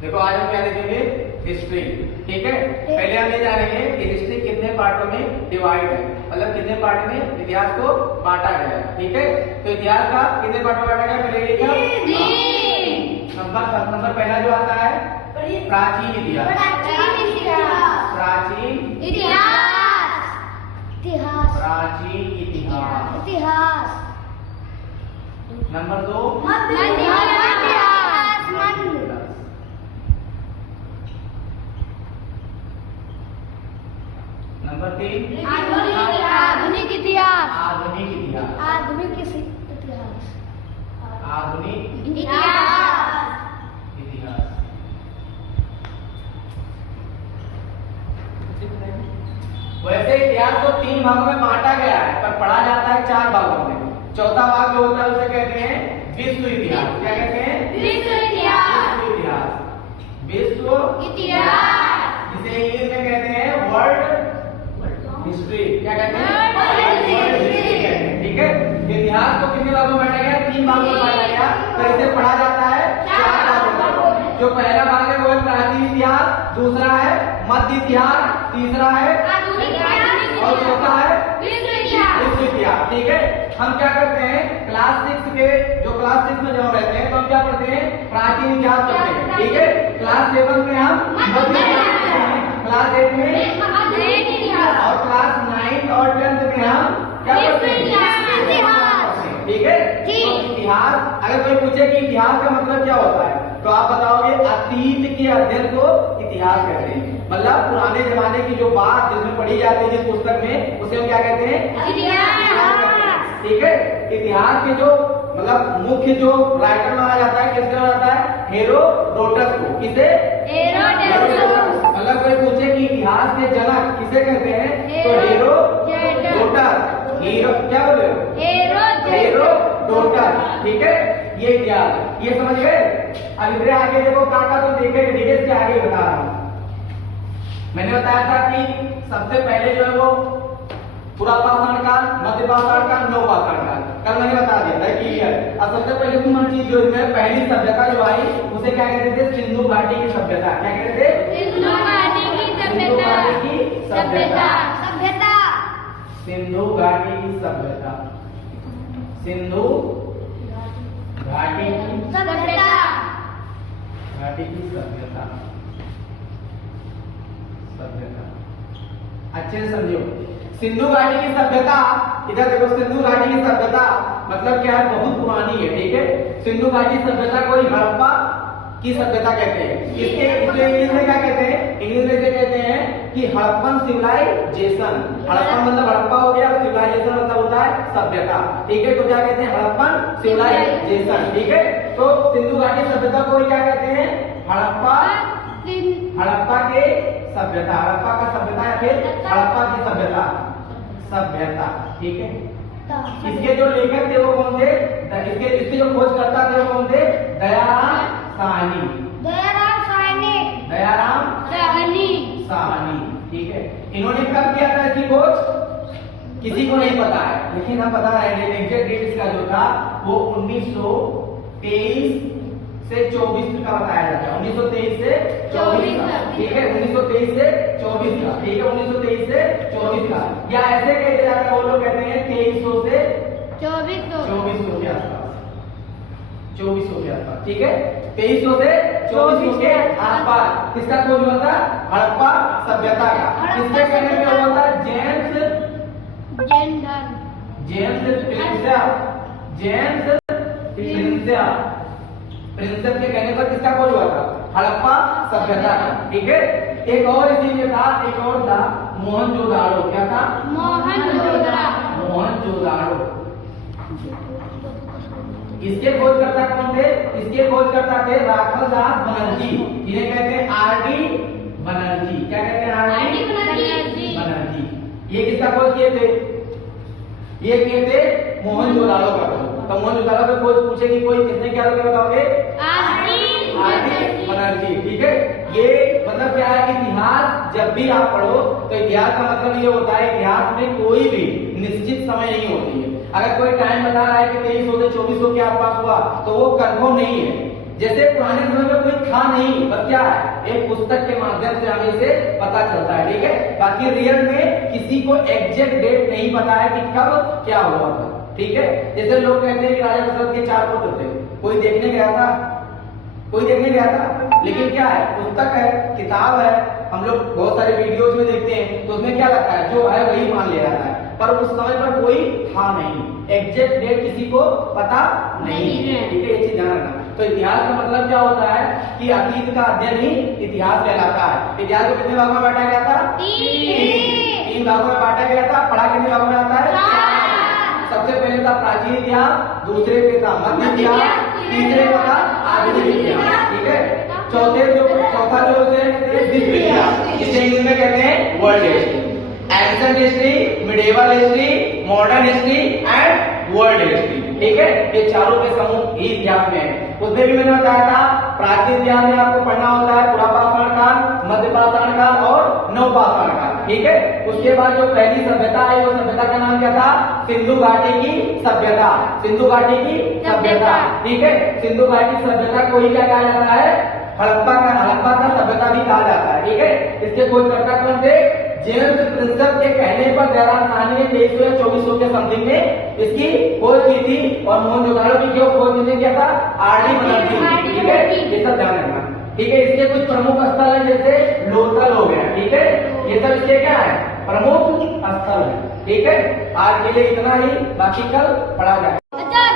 देखो आज हम क्या देखेंगे, हिस्ट्री। ठीक है, पहले हम ये जानेंगे कि हिस्ट्री कितने पार्टों में डिवाइड है, मतलब कितने पार्ट में इतिहास को बांटा गया है। ठीक है, तो इतिहास का कितने पार्ट में बांटा गया, पहले नंबर पहला जो आता है प्राचीन इतिहास। प्राचीन इतिहास। नंबर 2 नंबर 3 आधुनिक इतिहास। आधुनिक इतिहास। आधुनिक इतिहास। आधुनिक इतिहास। इतिहास। वैसे इतिहास को 3 भागों में बांटा गया है, पर पढ़ा जाता है 4 भागों में। चौथा भाग जो होता है उसे कहते हैं विश्व इतिहास। क्या कहते हैं? विश्व इतिहास। विश्व इतिहास। विश्व इतिहास। जिसे इंग्लिश में कहते हैं वर्ल्ड हिस्ट्री। क्या कहते हैं? वर्ल्ड वर्ल्ड हिस्ट्री कहते हैं। ठीक है, इतिहास को कितने भागों में बांटा गया? 3 भागों में बांटा गया, पर इसे पढ़ा जाता है 4 भागों में। जो पहला भाग है वो है प्राचीन इतिहास, दूसरा है मध्य इतिहास, तीसरा है और चौथा है विश्व इतिहास। ठीक है, हम क्या करते हैं क्लास 6 के जो क्लास 6 में जब रहते हैं तो हम क्या पढ़ते हैं? प्राचीन इतिहास पढ़ते हैं। ठीक है, क्लास 7 में हम मध्य इतिहास पढ़ते हैं, क्लास 8 में और क्लास 9 और 10th में हम क्या पढ़ते हैं? ठीक है, तो इतिहास अगर कोई पूछे कि इतिहास का मतलब क्या होता है तो आप बताओगे अतीत के अध्ययन को इतिहास कहते हैं। मतलब पुराने जमाने की जो बात जिसमें पढ़ी जाती है जिस पुस्तक में, उसे हम क्या कहते हैं? इतिहास। ठीक है, इतिहास के जो मतलब मुख्य जो राइटर माना जाता है किसका माना जाता है? हेरोडोटस को। किसे? हेरोडोटस। मतलब कोई पूछे कि इतिहास के जनक किसे कहते हैं तो हेरोडोटस। क्या बोले? हेरोडोटस। ठीक है, ये इतिहास ये समझ गए। अब इधर आगे देखो काका, तो देखेंगे ठीक है, इसके आगे बता रहा हूं। मैंने बताया था कि सबसे पहले जो है वो पुरापाषाण काल, मध्य पाषाण काल, नवपाषाण काल। कल मैंने बता दिया था क्लियर। अब सबसे पहले तुम चीज जो है पहली सभ्यता जो आई उसे क्या कहते थे? सिंधु घाटी की सभ्यता। क्या कहते थे? सिंधु घाटी की सभ्यता। सिंधु घाटी की सभ्यता। सिंधु घाटी की सभ्यता। अच्छे से समझियो। सिंधु घाटी की सभ्यता, इधर देखो, सिंधु घाटी की सभ्यता मतलब क्या है? बहुत पुरानी है। ठीक है, सिंधु घाटी सभ्यता को हड़प्पा की सभ्यता कहते हैं। इसके इंग्लिश में क्या कहते हैं? इंग्लिश में से कहते हैं कि हड़प्पन सिविलाइजेशन। हड़प्पन मतलब हड़प्पा हो गया, सिविलाइजेशन मतलब होता है सभ्यता। ठीक है, तो क्या कहते हैं? हड़प्पन सिविलाइजेशन। ठीक है, तो सिंधु घाटी सभ्यता को क्या कहते हैं? हड़प्पा के सभ्यता। हड़प्पा का सभ्यता या फिर हड़प्पा की सभ्यता। ठीक है, इसके जो लेखक थे वो कौन थे? इसके जो खोजकर्ता थे वो कौन थे? दयाराम साहनी। ठीक है, इन्होंने कब किया था इसकी खोज? किसी को नहीं पता है, लेकिन हम बता रहे हैं एग्जैक्ट डेट इसका जो था वो 1923 से 24 का बताया जाता है। 1923 से 24 का। ठीक है, 1923 से 24 का। ठीक है, 1923 से 24 का, या ऐसे कहते जाता है वो लोग कहते हैं 2300 से 2400 के आसपास। 2400 के आसपास। ठीक है, 2300 से 2400 के आसपास किसका खोज हुआ था? हड़प्पा सभ्यता का। किसके कहने पे हुआ था? जेम्स प्रिंसेप के कहने पर किसका खोज हुआ था? हड़प्पा सभ्यता का। ठीक है, एक और इसी में था, एक और था मोहनजोदाड़ो। क्या था? मोहनजोदाड़ो। इसके खोजकर्ता कौन थे? इसके खोजकर्ता थे राखल दास बनर्जी, जिन्हें कहते हैं आर.डी. बनर्जी। क्या कहते हैं? आर.डी. बनर्जी। ये किसका खोज किए थे? ये किए थे मोहनजोदाड़ो का खोज। तो मोहनजोदाड़ो का खोज पूछेगी कोई, कितने क्या लोग बताओगे? आर.डी. बनर्जी। ठीक है, ये मतलब क्या है? इतिहास जब भी आप पढ़ो तो इतिहास का मतलब ये होता है इतिहास में कोई भी निश्चित समय नहीं होती है। अगर कोई टाइम बता रहा है कि 2300 से 2400 के आसपास हुआ तो वो कंफर्म नहीं है। जैसे पुराने समय में कोई था नहीं, बस क्या है एक पुस्तक के माध्यम से हमें इसे पता चलता है, ठीक है। बाकी रियल में किसी को एग्जैक्ट डेट नहीं पता है कि कब क्या हुआ था, ठीक है। जैसे लोग कहते हैं कि राजा दशरथ के 4 पुत्र थे, कोई देखने गया था? कोई देखने गया था? लेकिन क्या है, पुस्तक है, किताब है, हम लोग बहुत सारे वीडियोज में देखते हैं तो उसमें क्या लगता है जो है वही मान लिया जाता है, पर उस समय पर कोई था नहीं, एग्जैक्ट डेट किसी को पता नहीं है, ठीक है। ये चीज ध्यान रखना। तो इतिहास का मतलब क्या होता है कि अतीत का अध्ययन ही इतिहास कहलाता है। इतिहास को कितने भागों में बांटा गया था? 3 भागों में बांटा गया था। पढ़ा कितने भागों में आता है? 4। सबसे पहले था प्राचीन इतिहास, दूसरे पे था मध्य इतिहास, तीसरे का था आधुनिक इतिहास, ठीक है। चौथा जो विश्व इतिहास, इसे इंग्लिश में कहते हैं world history. Ancient history, medieval history, modern history and world history, ठीक है। ये चारों के समूह ही इतिहास में है। उसमें भी मैंने बताया था प्राचीन इतिहास में आपको पढ़ना होता है पुरापाषाण काल, मध्यपाषाण काल और नवपाषाण काल, ठीक है। उसके बाद जो पहली सभ्यता है वो सभ्यता का नाम क्या था? सिंधु घाटी की सभ्यता। सिंधु घाटी की सभ्यता, ठीक है। सिंधु घाटी सभ्यता को ही क्या कहा जाता है? हड़प्पा का सभ्यता भी कहा जाता है, ठीक है। इसके खोजकर्ता कौन थे? जेम्स प्रिंसेप के कहने पर जयराम साहनी ने 2300 या 2400 के समथिंग में इसकी खोज की थी और मोहनजोदड़ो की जो खोज किसने किया था? आर.डी. बनर्जी, ठीक है। ये सब ध्यान रखना, ठीक है। इसके कुछ प्रमुख स्थल है जैसे लोथल हो गया, ठीक है। ये सब इसके क्या है? प्रमुख स्थल है, ठीक है। आज के लिए इतना ही, बाकी कल पढ़ा जाए।